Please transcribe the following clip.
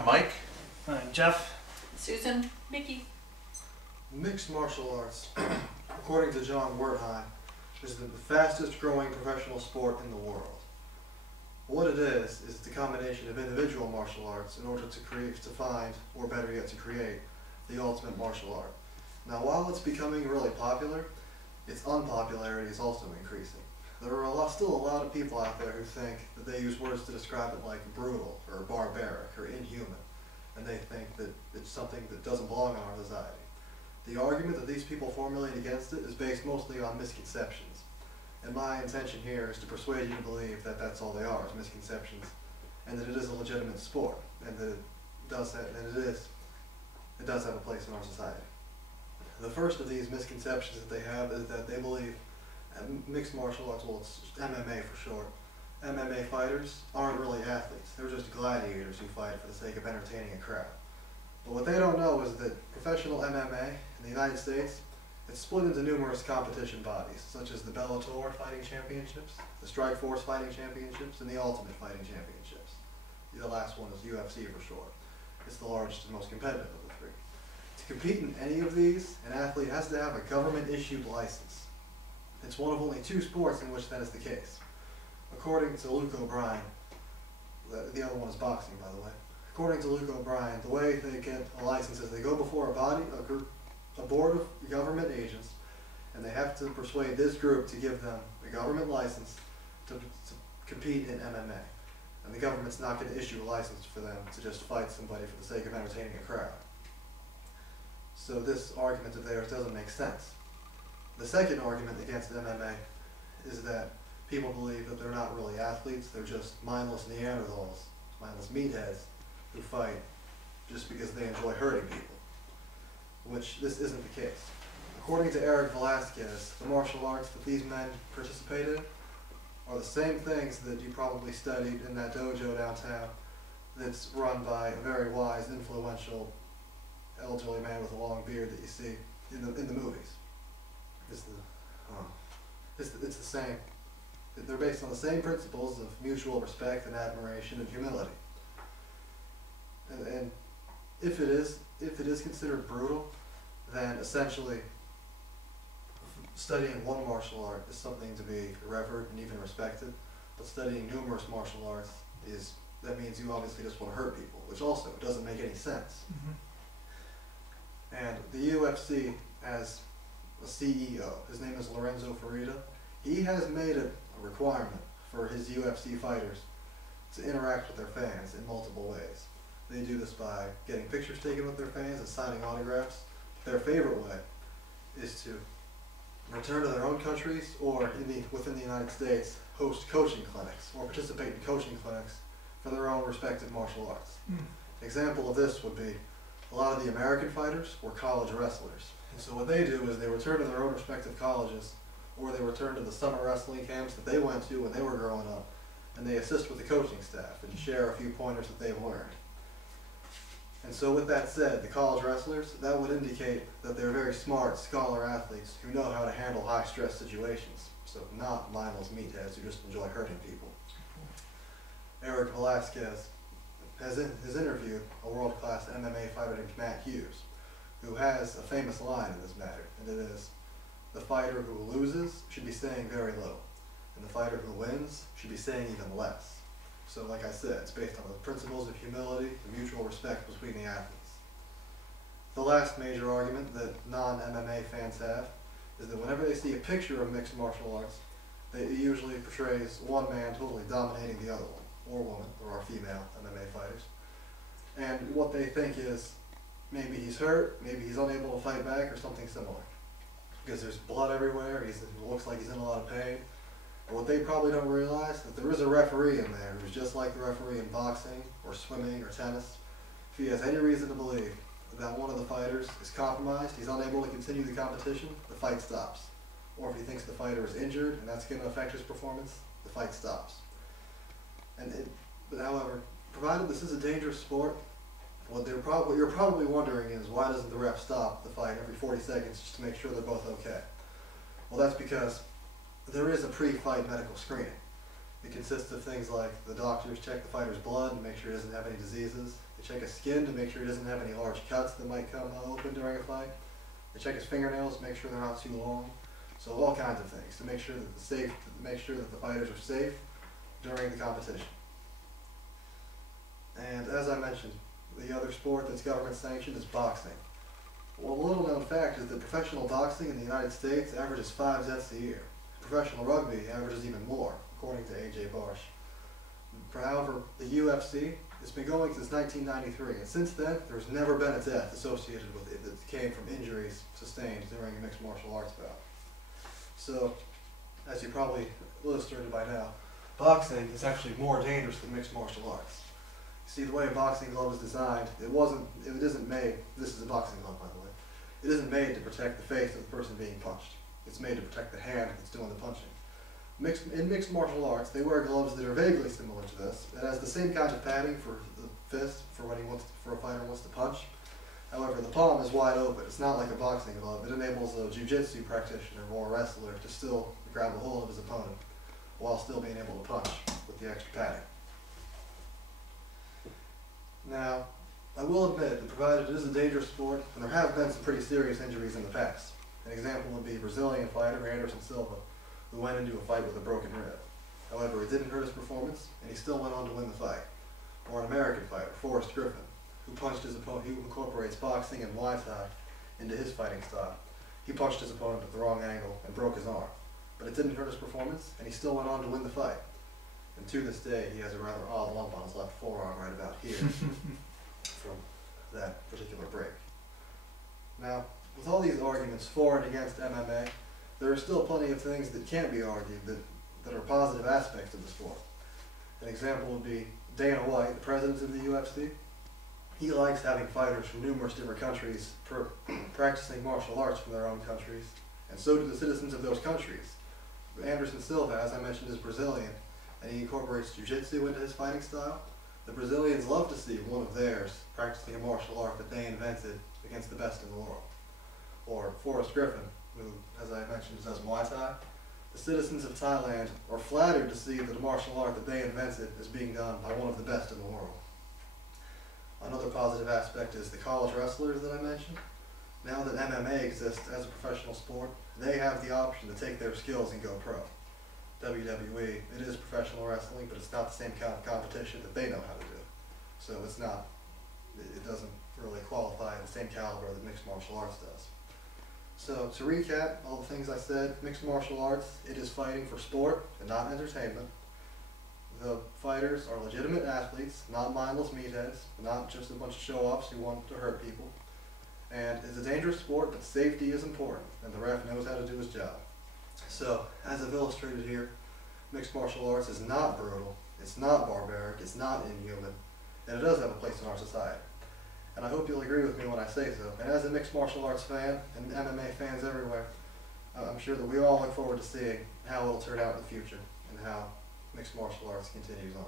I'm Mike. I'm Jeff. Susan. Mickey. Mixed martial arts, according to John Wertheim, is the fastest growing professional sport in the world. What it is the combination of individual martial arts in order to find, or better yet to create, the ultimate martial art. Now while it's becoming really popular, its unpopularity is also increasing. There are still a lot of people out there who think that they use words to describe it like brutal, or barbaric, or inhuman, and they think that it's something that doesn't belong in our society. The argument that these people formulate against it is based mostly on misconceptions. And my intention here is to persuade you to believe that that's all they are, is misconceptions, and that it is a legitimate sport, and that it does have a place in our society. The first of these misconceptions that they have is that they believe mixed martial arts, well it's MMA for short, MMA fighters aren't really athletes, they're just gladiators who fight for the sake of entertaining a crowd. But what they don't know is that professional MMA in the United States, it's split into numerous competition bodies, such as the Bellator Fighting Championships, the Strikeforce Fighting Championships, and the Ultimate Fighting Championships. The last one is UFC for short. It's the largest and most competitive of the three. To compete in any of these, an athlete has to have a government-issued license. It's one of only two sports in which that is the case. According to Luke O'Brien, the other one is boxing, by the way. According to Luke O'Brien, the way they get a license is they go before a board of government agents, and they have to persuade this group to give them a government license to compete in MMA. And the government's not going to issue a license for them to just fight somebody for the sake of entertaining a crowd. So this argument of theirs doesn't make sense. The second argument against MMA is that people believe that they're not really athletes, they're just mindless Neanderthals, mindless meatheads, who fight just because they enjoy hurting people, which this isn't the case. According to Eric Velasquez, the martial arts that these men participate in are the same things that you probably studied in that dojo downtown that's run by a very wise, influential, elderly man with a long beard that you see in the movies. It's the same. They're based on the same principles of mutual respect and admiration and humility. And if it is considered brutal, then essentially studying one martial art is something to be revered and even respected. But studying numerous martial arts that means you obviously just want to hurt people, which also doesn't make any sense. And the UFC has a CEO. His name is Lorenzo Ferreira. He has made it a requirement for his UFC fighters to interact with their fans in multiple ways. They do this by getting pictures taken with their fans and signing autographs. Their favorite way is to return to their own countries or within the United States, host coaching clinics or participate in coaching clinics for their own respective martial arts. Example of this would be a lot of the American fighters were college wrestlers. And so what they do is they return to their own respective colleges, or they return to the summer wrestling camps that they went to when they were growing up, and they assist with the coaching staff and share a few pointers that they've learned. And so with that said, the college wrestlers, that would indicate that they're very smart, scholar athletes who know how to handle high-stress situations. So not mindless meatheads who just enjoy hurting people. Eric Velasquez has interviewed a world-class MMA fighter named Matt Hughes, who has a famous line in this matter, and it is, the fighter who loses should be saying very little, and the fighter who wins should be saying even less. So like I said, it's based on the principles of humility and mutual respect between the athletes. The last major argument that non-MMA fans have is that whenever they see a picture of mixed martial arts, it usually portrays one man totally dominating the other one, or woman, or our female MMA fighters. And what they think is, maybe he's hurt, maybe he's unable to fight back, or something similar. Because there's blood everywhere, it looks like he's in a lot of pain. But what they probably don't realize is that there is a referee in there who's just like the referee in boxing, or swimming, or tennis. If he has any reason to believe that one of the fighters is compromised, he's unable to continue the competition, the fight stops. Or if he thinks the fighter is injured and that's going to affect his performance, the fight stops. But however, provided this is a dangerous sport, what you're probably wondering is, why doesn't the ref stop the fight every 40 seconds just to make sure they're both okay? Well, that's because there is a pre-fight medical screening. It consists of things like the doctors check the fighter's blood and make sure he doesn't have any diseases. They check his skin to make sure he doesn't have any large cuts that might come open during a fight. They check his fingernails to make sure they're not too long. So all kinds of things to make sure that the fighters are safe during the competition. And as I mentioned, the other sport that's government sanctioned is boxing. Well, a little known fact is that professional boxing in the United States averages 5 deaths a year. Professional rugby averages even more, according to A.J. Barsh. However, the UFC has been going since 1993, and since then, there's never been a death associated with it that came from injuries sustained during a mixed martial arts bout. So, as you probably illustrated by now, boxing is actually more dangerous than mixed martial arts. You see, the way a boxing glove is designed, it isn't made, this is a boxing glove by the way, it isn't made to protect the face of the person being punched. It's made to protect the hand that's doing the punching. In mixed martial arts, they wear gloves that are vaguely similar to this. It has the same kind of padding for the fist for when a fighter wants to punch. However, the palm is wide open. It's not like a boxing glove. It enables a jiu-jitsu practitioner or a wrestler to still grab a hold of his opponent while still being able to punch with the extra padding. Now, I will admit that provided it is a dangerous sport, and there have been some pretty serious injuries in the past. An example would be Brazilian fighter Anderson Silva, who went into a fight with a broken rib. However, it didn't hurt his performance, and he still went on to win the fight. Or an American fighter, Forrest Griffin, who punched his opponent, who incorporates boxing and Muay Thai into his fighting style. He punched his opponent at the wrong angle and broke his arm. But it didn't hurt his performance, and he still went on to win the fight. And to this day, he has a rather odd lump on his left forearm right about here from that particular break. Now, with all these arguments for and against MMA, there are still plenty of things that can't be argued that are positive aspects of the sport. An example would be Dana White, the president of the UFC. He likes having fighters from numerous different countries practicing martial arts from their own countries, and so do the citizens of those countries. Anderson Silva, as I mentioned, is Brazilian, and he incorporates jiu-jitsu into his fighting style. The Brazilians love to see one of theirs practicing a martial art that they invented against the best in the world. Or Forrest Griffin, who, as I mentioned, does Muay Thai. The citizens of Thailand are flattered to see that a martial art that they invented is being done by one of the best in the world. Another positive aspect is the college wrestlers that I mentioned. Now that MMA exists as a professional sport, they have the option to take their skills and go pro. WWE, it is professional wrestling, but it's not the same kind of competition that they know how to do. So it doesn't really qualify at the same caliber that mixed martial arts does. So to recap all the things I said, mixed martial arts, it is fighting for sport and not entertainment. The fighters are legitimate athletes, not mindless meatheads, not just a bunch of show-offs who want to hurt people. And it's a dangerous sport, but safety is important, and the ref knows how to do his job. So, as I've illustrated here, mixed martial arts is not brutal, it's not barbaric, it's not inhuman, and it does have a place in our society. And I hope you'll agree with me when I say so. And as a mixed martial arts fan, and MMA fans everywhere, I'm sure that we all look forward to seeing how it'll turn out in the future, and how mixed martial arts continues on.